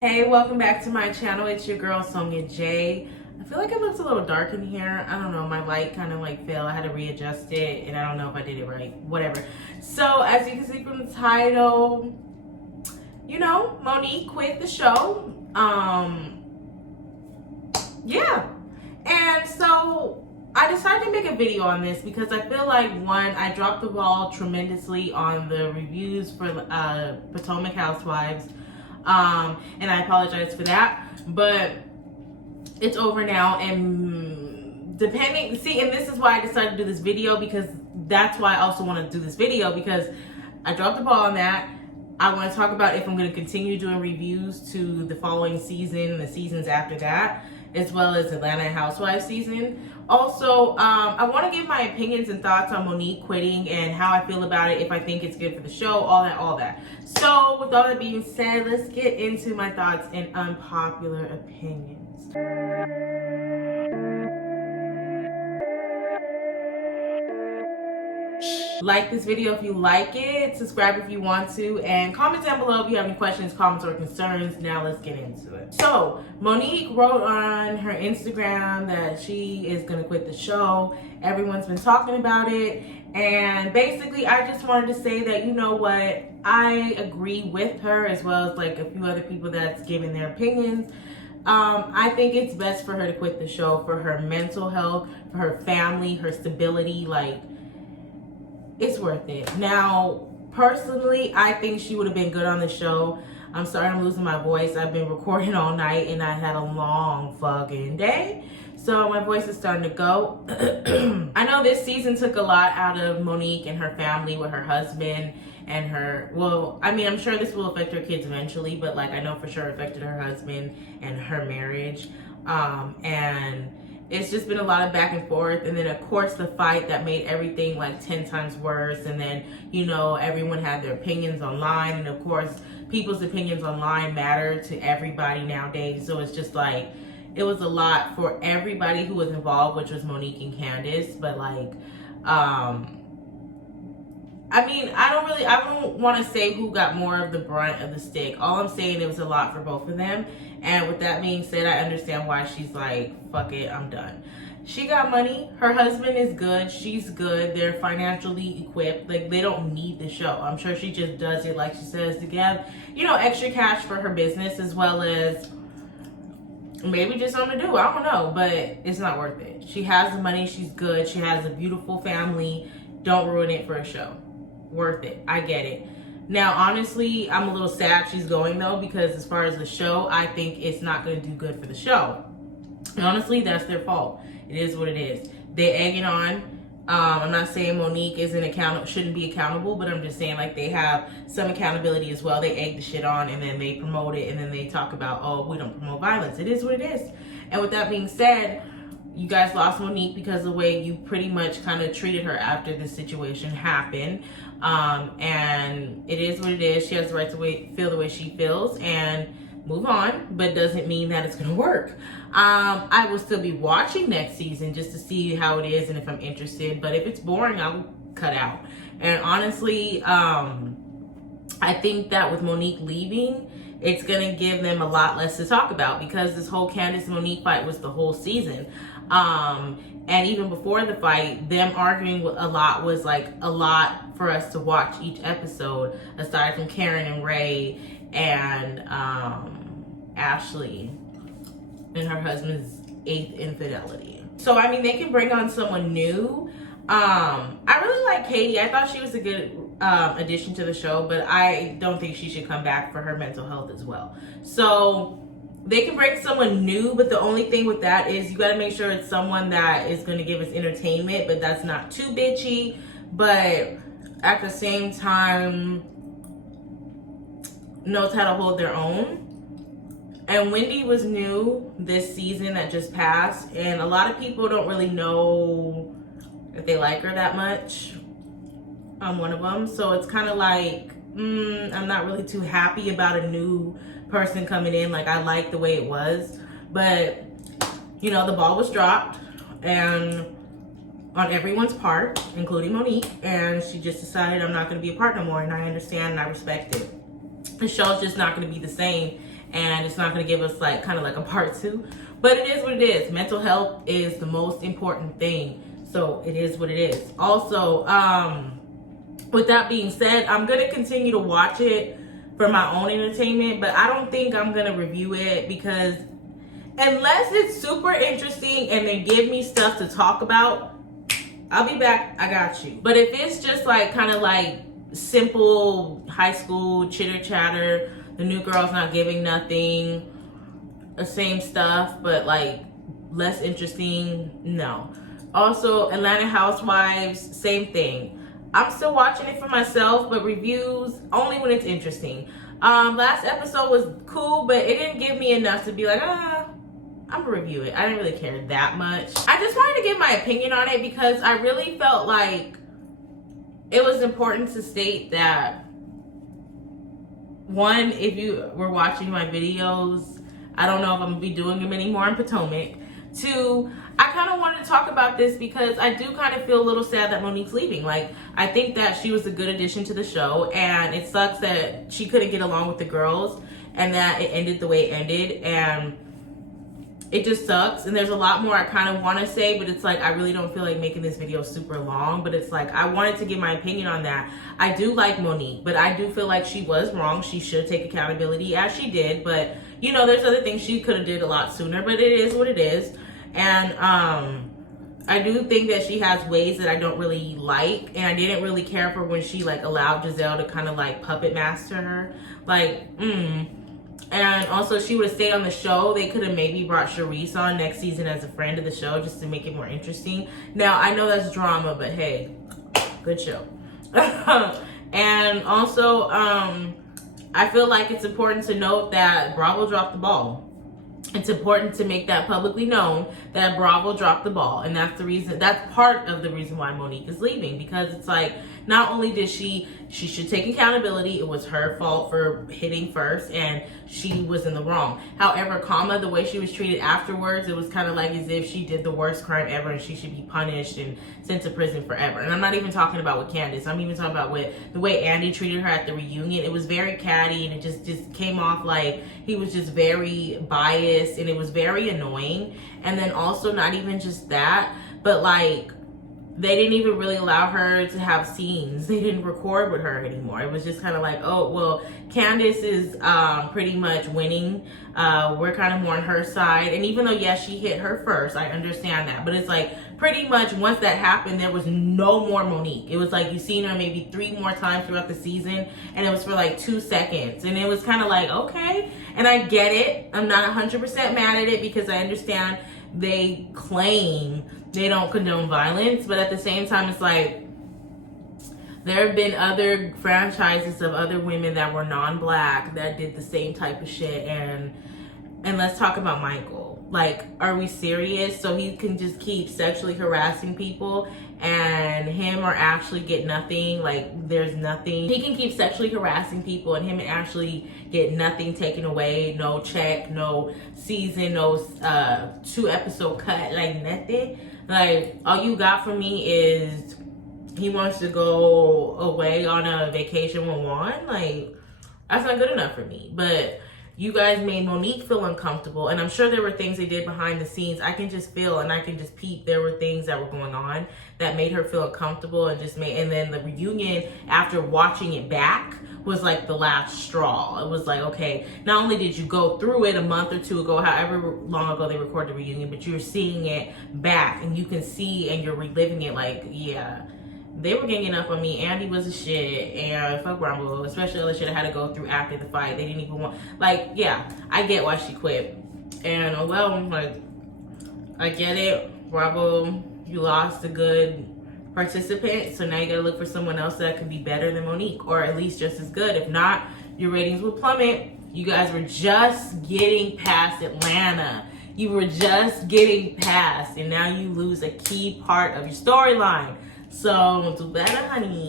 Hey, welcome back to my channel. It's your girl Sonja J. I feel like it looks a little dark in here. I don't know, my light kind of like fell. I had to readjust it and I don't know if I did it right. Whatever. So as you can see from the title, you know, Monique quit the show. Yeah. And so I decided to make a video on this because I feel like, one, I dropped the ball tremendously on the reviews for Potomac Housewives. And I apologize for that, but it's over now. And and this is why I decided to do this video, because that's why I also want to do this video, because I dropped the ball on that. I want to talk about if I'm going to continue doing reviews to the following season, the seasons after that, as well as Atlanta Housewives season. Also, I want to give my opinions and thoughts on Monique quitting and how I feel about it, if I think it's good for the show, all that. So with all that being said, let's get into my thoughts and unpopular opinions. Like this video if you like it, subscribe if you want to, and comment down below if you have any questions, comments, or concerns. Now let's get into it. So Monique wrote on her Instagram that she is gonna quit the show. Everyone's been talking about it, and basically I just wanted to say that, you know what, I agree with her, as well as like a few other people that's giving their opinions. I think it's best for her to quit the show for her mental health, for her family, her stability. Like, it's worth it. Now, personally, I think she would have been good on the show. I'm sorry I'm losing my voice. I've been recording all night and I had a long fucking day, so my voice is starting to go. I know this season took a lot out of Monique and her family with her husband and her, well, I mean, I'm sure this will affect her kids eventually, but like, I know for sure it affected her husband and her marriage. And it's just been a lot of back and forth, and then of course the fight that made everything like 10 times worse. And then, you know, everyone had their opinions online, and of course people's opinions online matter to everybody nowadays. So it's just like, it was a lot for everybody who was involved, which was Monique and Candace. But like, I mean, I don't want to say who got more of the brunt of the stick. All I'm saying, it was a lot for both of them. And with that being said, I understand why she's like, fuck it, I'm done. She got money. Her husband is good. She's good. They're financially equipped. Like, they don't need the show. I'm sure she just does it, like she says, to get, you know, extra cash for her business, as well as maybe just something to do. I don't know, but it's not worth it. She has the money. She's good. She has a beautiful family. Don't ruin it for a show. Worth it. I get it. Now, honestly, I'm a little sad she's going, though, because as far as the show, I think it's not going to do good for the show. And honestly, that's their fault. It is what it is. They egg it on. I'm not saying Monique shouldn't be accountable, but I'm just saying, like, they have some accountability as well. They egg the shit on, and then they promote it, and then they talk about, oh, we don't promote violence. It is what it is. And with that being said, you guys lost Monique because of the way you pretty much kind of treated her after this situation happened. And it is what it is. She has the right to feel the way she feels and move on, but doesn't mean that it's going to work. I will still be watching next season just to see how it is and if I'm interested. But if it's boring, I'll cut out. And honestly, I think that with Monique leaving, it's going to give them a lot less to talk about, because this whole Candace and Monique fight was the whole season. And even before the fight, them arguing a lot was like a lot for us to watch each episode, aside from Karen and Ray and Ashley and her husband's 8th infidelity. So, I mean, they can bring on someone new. I really like Katie. I thought she was a good addition to the show, but I don't think she should come back for her mental health as well. So they can bring someone new, but the only thing with that is you got to make sure it's someone that is going to give us entertainment, but that's not too bitchy, but at the same time knows how to hold their own. And Wendy was new this season that just passed, and a lot of people don't really know if they like her that much. I'm one of them, so it's kind of like, I'm not really too happy about a new person coming in. Like, I like the way it was, but you know, the ball was dropped, and on everyone's part, including Monique, and she just decided, I'm not going to be a part no more. And I understand and I respect it. The show's just not going to be the same and it's not going to give us like kind of like a part 2. But it is what it is. Mental health is the most important thing. So it is what it is. Also, with that being said, I'm going to continue to watch it for my own entertainment, but I don't think I'm going to review it, because unless it's super interesting and they give me stuff to talk about, I'll be back. I got you. But if it's just like kind of like simple high school chitter chatter, the new girl's not giving nothing, the same stuff, but like less interesting, no. Also, Atlanta Housewives, same thing. I'm still watching it for myself, but reviews only when it's interesting. Last episode was cool, but it didn't give me enough to be like, I'm gonna review it. I didn't really care that much. I just wanted to give my opinion on it because I really felt like it was important to state that, one, if you were watching my videos, I don't know if I'm gonna be doing them anymore in Potomac. 2, I kind of wanted to talk about this because I do kind of feel a little sad that Monique's leaving. Like, I think that she was a good addition to the show, and it sucks that she couldn't get along with the girls and that it ended the way it ended, and it just sucks. And there's a lot more I kind of want to say, but it's like I really don't feel like making this video super long. But it's like I wanted to give my opinion on that. I do like Monique, but I do feel like she was wrong. She should take accountability, as she did. But you know, there's other things she could have did a lot sooner. But it is what it is. And I do think that she has ways that I don't really like, and I didn't really care for when she like allowed Giselle to kind of like puppet master her. Like, And also, she would have stayed on the show. They could have maybe brought Charisse on next season as a friend of the show just to make it more interesting. Now, I know that's drama, but hey, good show. And also, I feel like it's important to note that Bravo dropped the ball. It's important to make that publicly known that Bravo dropped the ball. And that's the reason, that's part of the reason why Monique is leaving. Because it's like, not only did she should take accountability, it was her fault for hitting first, and she was in the wrong. However, the way she was treated afterwards, it was kind of like as if she did the worst crime ever and she should be punished and sent to prison forever. And I'm not even talking about with Candace. I'm even talking about with the way Andy treated her at the reunion. It was very catty, and it just came off like he was just very biased, and it was very annoying. And then also, not even just that, but like, they didn't even really allow her to have scenes. They didn't record with her anymore. It was just kind of like, oh, well, Candace is pretty much winning. We're kind of more on her side. And even though, yes, she hit her first, I understand that. But it's like, pretty much once that happened, there was no more Monique. It was like you seen her maybe 3 more times throughout the season, and it was for like 2 seconds. And it was kind of like, okay. And I get it. I'm not 100% mad at it, because I understand they claim they don't condone violence, but at the same time, it's like there have been other franchises of other women that were non-black that did the same type of shit. And let's talk about Michael. Like, are we serious? So he can just keep sexually harassing people and him or Ashley get nothing? Like, there's nothing. He can keep sexually harassing people and him and Ashley get nothing taken away, no check, no season, no 2-episode cut, like nothing. Like, all you got from me is he wants to go away on a vacation with Juan. Like, that's not good enough for me. But you guys made Monique feel uncomfortable, and I'm sure there were things they did behind the scenes. I can just feel and I can just peep. There were things that were going on that made her feel uncomfortable, and then the reunion, after watching it back, was like the last straw. It was like, okay, not only did you go through it a month or 2 ago, however long ago they recorded the reunion, but you're seeing it back and you can see and you're reliving it. Like, yeah, they were ganging up on me. Andy was a shit, and fuck Rumble, especially all the shit I had to go through after the fight. They didn't even want, like, yeah, I get why she quit. And well, like, I get it. Bravo, you lost a good participant, so now you gotta look for someone else that can be better than Monique, or at least just as good. If not, your ratings will plummet. You guys were just getting past Atlanta. You were just getting past, and now you lose a key part of your storyline. So do better, honey.